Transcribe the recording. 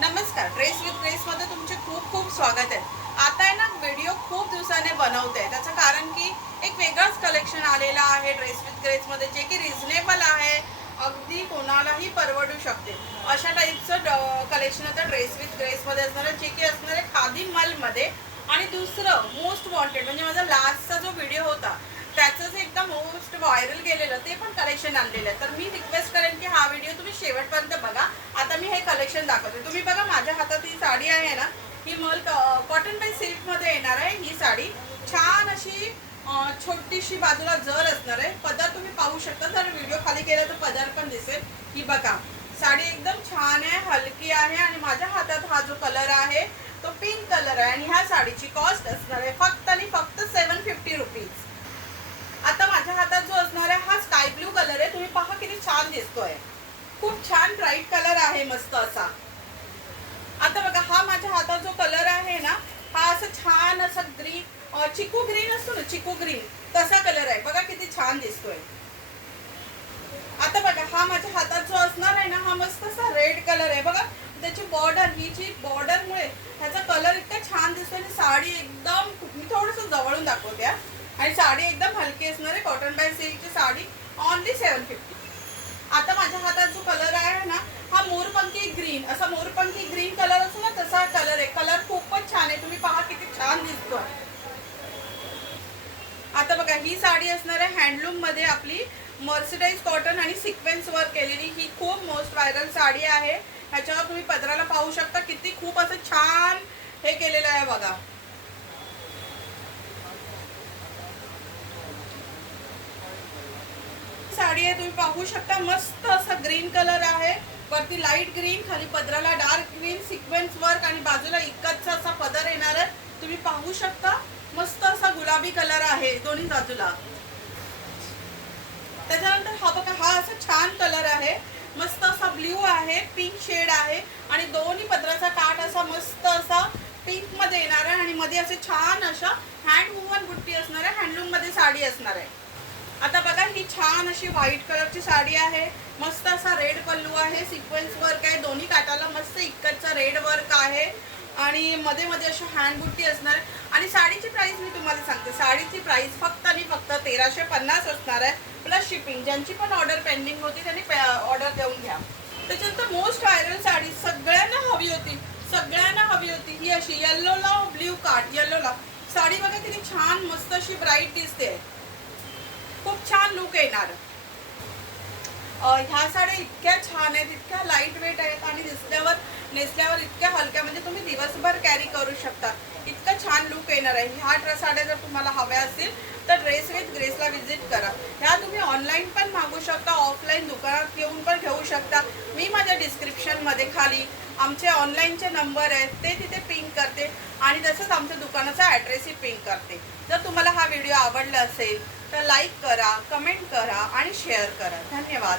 नमस्कार, dress with ग्रेसमध्ये तुमचे खूप खूप स्वागत आहे. आता आहे ना, व्हिडिओ खूप दिवसाने बनवते. त्याचं कारण की एक वेगळाच कलेक्शन आलेला आहे ड्रेस विथ ग्रेसमध्ये, जे की रिझनेबल आहे, अगदी कोणालाही परवडू शकते. अशा टाईपचं कलेक्शन आता ड्रेस विथ ग्रेसमध्ये असणार आहे, जे की असणार आहे खादी मलमध्ये. आणि दुसरं मोस्ट वॉन्टेड म्हणजे माझा लास्टचा जो व्हिडिओ होता त्याचंच एकदम मोस्ट व्हायरल गेलेलं ते पण कलेक्शन आणलेलं आहे. तर मी रिक्वेस्ट करेन की हा व्हिडिओ तुम्ही शेवटपर्यंत बघा. आता मी हे कलेक्शन दाखवते. तुम्ही बघा माझ्या हातात ही साडी आहे ना, ही मल कॉटन बाय सिल्कमध्ये येणार आहे. ही साडी छान अशी छोटीशी बाजूला जर असणार आहे. पदर तुम्ही पाहू शकता, जर व्हिडिओ खाली केला तर पदर पण दिसेल. ही बघा, साडी एकदम छान आहे, हलकी आहे आणि माझ्या हातात हा जो कलर आहे तो पिंक कलर आहे आणि ह्या साडीची कॉस्ट असणार आहे फक्त आणि फक्त 750 रुपीज. आता माझ्या हातात जो असणार आहे हा स्काय ब्लू कलर आहे. तुम्ही पहा किती छान दिसतोय, खूप छान ब्राईट कलर आहे, मस्त असा. आता बघा, हा माझ्या हातात जो कलर आहे ना, हा असं छान असा ग्रीन, चिकू ग्रीन असतो ना, चिकू ग्रीन तसा कलर आहे. बघा किती छान दिसतोय. आता बघा, हा माझ्या हातात जो असणार आहे ना, हा मस्त असा रेड कलर आहे. बघा त्याची बॉर्डर, ही जी बॉर्डरमुळे ह्याचा कलर इतका छान दिसतोय आणि साडी एकदम, मी थोडंसं जवळून दाखवते. आणि साडी एकदम हलकी असणार आहे, कॉटन बाय सिल्कची साडी, ऑनली 750. आता माझ्या हातात जो कलर आहे ना, हा मोरपंखी ग्रीन, असा मोरपंखी ग्रीन कलर असतो ना, तसा कलर आहे. कलर खूपच छान आहे, तुम्ही पहा किती छान दिसतोय. आता बघा, ही साडी असणार आहे हँडलूम मध्ये, आपली मर्सिडाइज कॉटन आणि सिक्वेन्स वर केलेली ही खूप मोस्ट व्हायरल साडी आहे. ह्याच्यावर तुम्ही पदराला पाहू शकता किती खूप असं छान हे केलेलं आहे. बघा, साडी आहे, तुम्ही पाहू शकता, मस्त असा ग्रीन कलर आहे. वरती लाईट ग्रीन, खाली पदराला डार्क ग्रीन, सिक्वेन्स वर्क आणि बाजूला इकतचा असा पदर येणार आहे. तुम्ही पाहू शकता, मस्त असा गुलाबी कलर आहे दोन्ही बाजूला. त्याच्यानंतर हा बघा, हा असा छान कलर आहे, मस्त असा ब्ल्यू आहे, पिंक शेड आहे आणि दोन्ही पदराचा काठ असा मस्त असा पिंक मध्ये येणार आहे आणि मध्ये असे छान अशा हँड वुवन बुट्टी असणार आहे. हँडलूम मध्ये साडी असणार आहे. आता बघा, ही छान अशी व्हाईट कलरची साडी आहे, मस्त असा रेड पल्लू आहे, सिक्वेन्स वर्क आहे, दोन्ही काठाला मस्त इकडचा रेड वर्क आहे आणि मध्ये मध्ये अशी हँड बुट्टी असणार आहे. आणि साडीची प्राइस मी तुम्हाला सांगते, साडीची प्राइस फक्त आणि फक्त 1350 असणार आहे, प्लस शिपिंग. ज्यांची पण ऑर्डर पेंडिंग होती त्यांनी ऑर्डर देऊन घ्या. त्याच्यानंतर मोस्ट व्हायरल साडी सगळ्यांना हवी होती, सगळ्यांना हवी होती, ही अशी येल्लोला ब्ल्यू कार्ड, येल्लोला साडी. बघा किती छान, मस्त अशी ब्राईट दिसते, खूप छान लुक येणार. ह्या साड्या इतक्या छान आहेत, इतक्या लाईट वेट आहेत आणि नेसल्यावर इतक्या हलक्या, म्हणजे तुम्ही दिवसभर कॅरी करू शकता. इतकं छान लुक येणार आहे. ह्या साड्या जर तुम्हाला हव्या असतील तर ड्रेस विथ ग्रेसला व्हिजिट करा. ह्या तुम्ही ऑनलाईन पण मागू शकता, ऑफलाईन दुकानात येऊन पण घेऊ शकता. मी माझ्या डिस्क्रिप्शनमध्ये खाली आमचे ऑनलाईनचे नंबर आहेत ते तिथे पिन करते आणि तसंच आमच्या दुकानाचा ॲड्रेसही पिन करते. जर तुम्हाला हा व्हिडिओ आवडला असेल तर लाईक करा, कमेंट करा आणि शेअर करा. धन्यवाद.